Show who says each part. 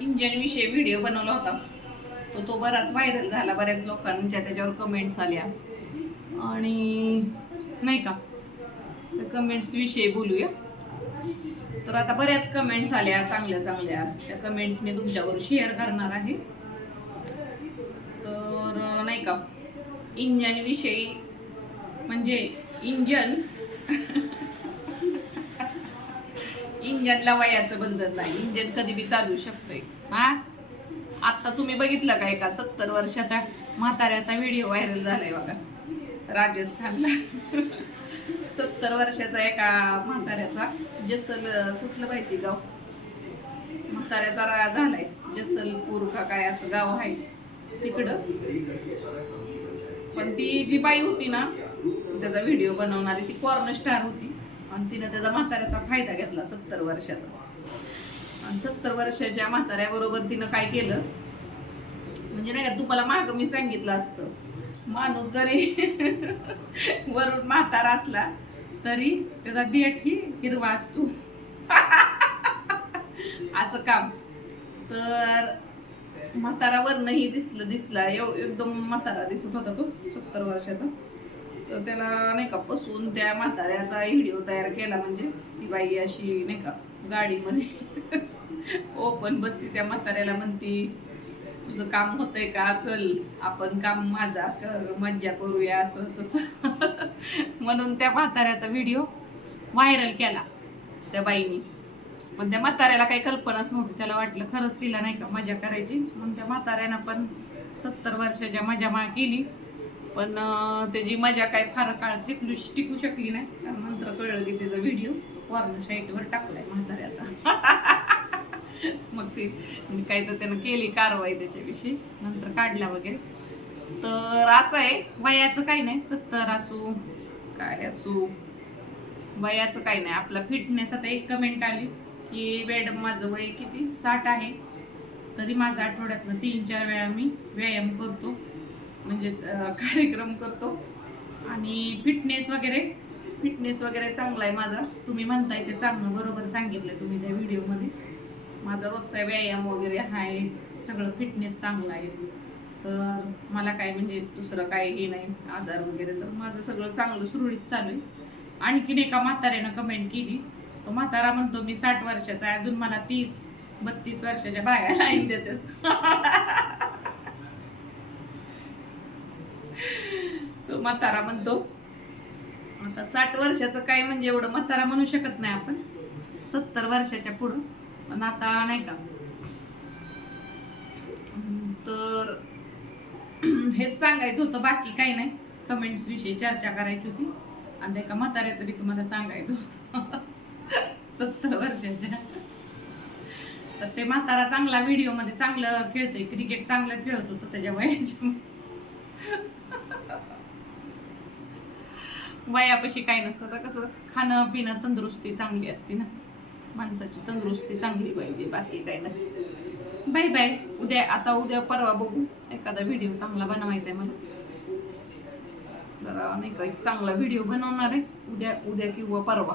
Speaker 1: इंजनविषयी video बनवला होता. तो तो बराच व्हायरल झाला बऱ्याच लोकांच्या त्याच्यावर कमेंट्स आल्या. आणि नाही का? त्या कमेंट्सविषयी बोलूया. तर आता बऱ्याच कमेंट्स आल्या चांगल्या चांगल्या. त्या कमेंट्स मी तुमच्यावर शेअर करणार आहे. तर नाही का? इंजनविषयी म्हणजे इंजन इंजनला वयाचं बंधन नाही. इंजन कधी बी चालू शकतंय. हा? आता तुम्ही बघितलं का एका सत्तर वर्षाचा म्हाताऱ्याचा व्हिडिओ व्हायरल झालाय बघा. राजस्थानला. सत्तर वर्षाचा एका म्हाताऱ्याचा. जसल कुठलं माहिती गाव? म्हाताऱ्याचा रा झालाय. जसलपूर का काय असं गाव आहे. तिकडं. पण ती जी बाई होती ना त्याचा व्हिडिओ बनवणारी ती कॉर्न स्टार होती. आणि तिनं त्याचा म्हाताऱ्याचा फायदा घेतला सत्तर वर्षाचा आणि सत्तर वर्षाच्या म्हाताऱ्याबरोबर तिनं काय केलं? म्हणजे नाही का तुम्हाला माग मी सांगितलं असतं. माणूस जरी वरून म्हातारा असला तरी त्याचा देठ ही हिरवा असतो. असं काम. तर म्हातारा वरणही दिसलं दिसला. एव एकदम म्हातारा दिसत होता तो सत्तर वर्षाचा. तर त्याला नाही का पसून त्या म्हाताऱ्याचा व्हिडिओ तयार केला म्हणजे ती बाई अशी नाही का गाडीमध्ये ओपन बसती. त्या म्हाताऱ्याला म्हणती तुझं काम होतंय का? चल आपण काम माझा क- मज्जा करूया असं तसं. म्हणून त्या म्हाताऱ्याचा व्हिडिओ व्हायरल केला त्या बाईनी. पण त्या म्हाताऱ्याला काही कल्पनाच नव्हती. त्याला वाटलं खरंच तिला नाही का मजा करायची. म्हणून त्या म्हाताऱ्यानं पण सत्तर वर्षाच्या मजा मा केली. पण त्याची मजा काय फार काळ टिकलू टिकू शकली नाही. कारण नंतर कळलं की त्याचा व्हिडिओ वर्ण साईटवर टाकलाय म्हाताऱ्याचा. मग ते मी काही तर त्यानं केली कारवाई त्याच्याविषयी. नंतर काढला वगैरे. तर असं आहे वयाचं काही नाही. सत्तर असू काय असू. वयाचं काही नाही. आपला फिटनेस आता एक कमेंट आली की मॅडम माझं वय किती? साठ आहे. तरी माझं आठवड्यातनं तीन चार वेळा मी व्यायाम करतो. म्हणजे कार्यक्रम करतो. आणि फिटनेस वगैरे फिटनेस वगैरे चांगला आहे माझा. तुम्ही म्हणताय ते चांगलं बरोबर सांगितलं तुम्ही त्या व्हिडिओमध्ये. माझा रोजचा व्यायाम वगैरे आहे सगळं फिटनेस चांगलं आहे. तर मला काय म्हणजे दुसरं काय हे नाही आजार वगैरे. तर माझं सगळं चांगलं सुरळीत चालू आहे. आणखीन एका म्हाताऱ्यानं कमेंट केली. तो म्हातारा म्हणतो मी साठ वर्षाचा आहे अजून मला तीस बत्तीस वर्षाच्या बाया लाईन देतात तो म्हातारा म्हणतो. आता साठ वर्षाचं काय म्हणजे एवढं म्हातारा म्हणू शकत नाही आपण. सत्तर वर्षाच्या पुढं. पण आता नाही का? तर हेच सांगायचं होतं बाकी काही नाही. कमेंट्स विषयी चर्चा करायची होती. आणि त्या एका म्हाताऱ्याचं बी तुम्हाला सांगायचं होतं. सत्तर वर्षाच्या. तर ते म्हातारा चांगला व्हिडिओमध्ये चांगलं खेळतोय क्रिकेट चांगलं खेळत होतं त्याच्या वयाच्या. वयापाशी काही नसतं तर कसं खाणं पिणं तंदुरुस्ती चांगली असते ना. माणसाची तंदुरुस्ती चांगली पाहिजे बाकी काही नाही. Bye bye. उद्या आता उद्या परवा बघू. एखादा व्हिडिओ चांगला बनवायचा आहे मला जरा नाही का एक चांगला व्हिडिओ बनवणार आहे. उद्या उद्या किंवा परवा.